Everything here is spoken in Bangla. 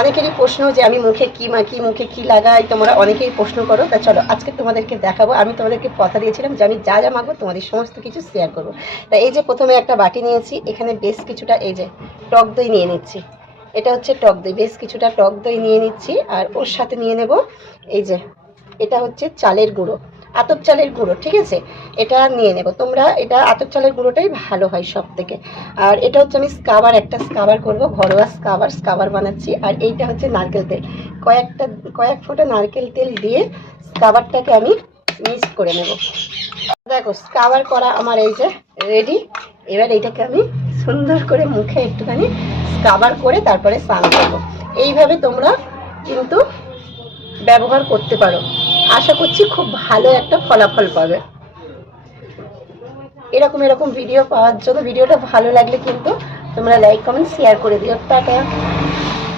অনেকেরই প্রশ্ন যে আমি মুখে কি মাখি, মুখে কি লাগাই, তোমরা অনেকেই প্রশ্ন করো। তা চলো আজকে তোমাদেরকে দেখাবো। আমি তোমাদেরকে কথা দিয়েছিলাম যে আমি যা যা মাখবো তোমাদের সমস্ত কিছু শেয়ার করবো। তা এই যে প্রথমে একটা বাটি নিয়েছি, এখানে বেশ কিছুটা এই যে টক দই নিয়ে নিচ্ছি। এটা হচ্ছে টক দই, বেশ কিছুটা টক দই নিয়ে নিচ্ছি। আর ওর সাথে নিয়ে নেব এই যে এটা হচ্ছে চালের গুঁড়ো, আতপ চালের গুঁড়ো, ঠিক আছে। এটা নিয়ে নেব, তোমরা এটা আতপ চালের গুঁড়োটাই ভালো হয় সব থেকে। আর এটা হচ্ছে আমি স্কাবার, একটা স্কাবার করব, ঘরোয়া স্কাবার বানাচ্ছি। আর এইটা হচ্ছে নারকেল তেল, কয়েক ফোঁটা নারকেল তেল দিয়ে স্কাবারটাকে আমি মিক্স করে নেব। দেখো স্কাবার করা আমার এই যে রেডি। এবার এইটাকে আমি সুন্দর করে মুখে একটুখানি স্কাবার করে তারপরে স্নান করব। এইভাবে তোমরা কিন্তু ব্যবহার করতে পারো, আশা করছি খুব ভালো একটা ফলাফল পাবে। এরকম ভিডিও পাওয়ার জন্য ভিডিওটা ভালো লাগলে কিন্তু তোমরা লাইক কমেন্ট শেয়ার করে দিও। টাটা।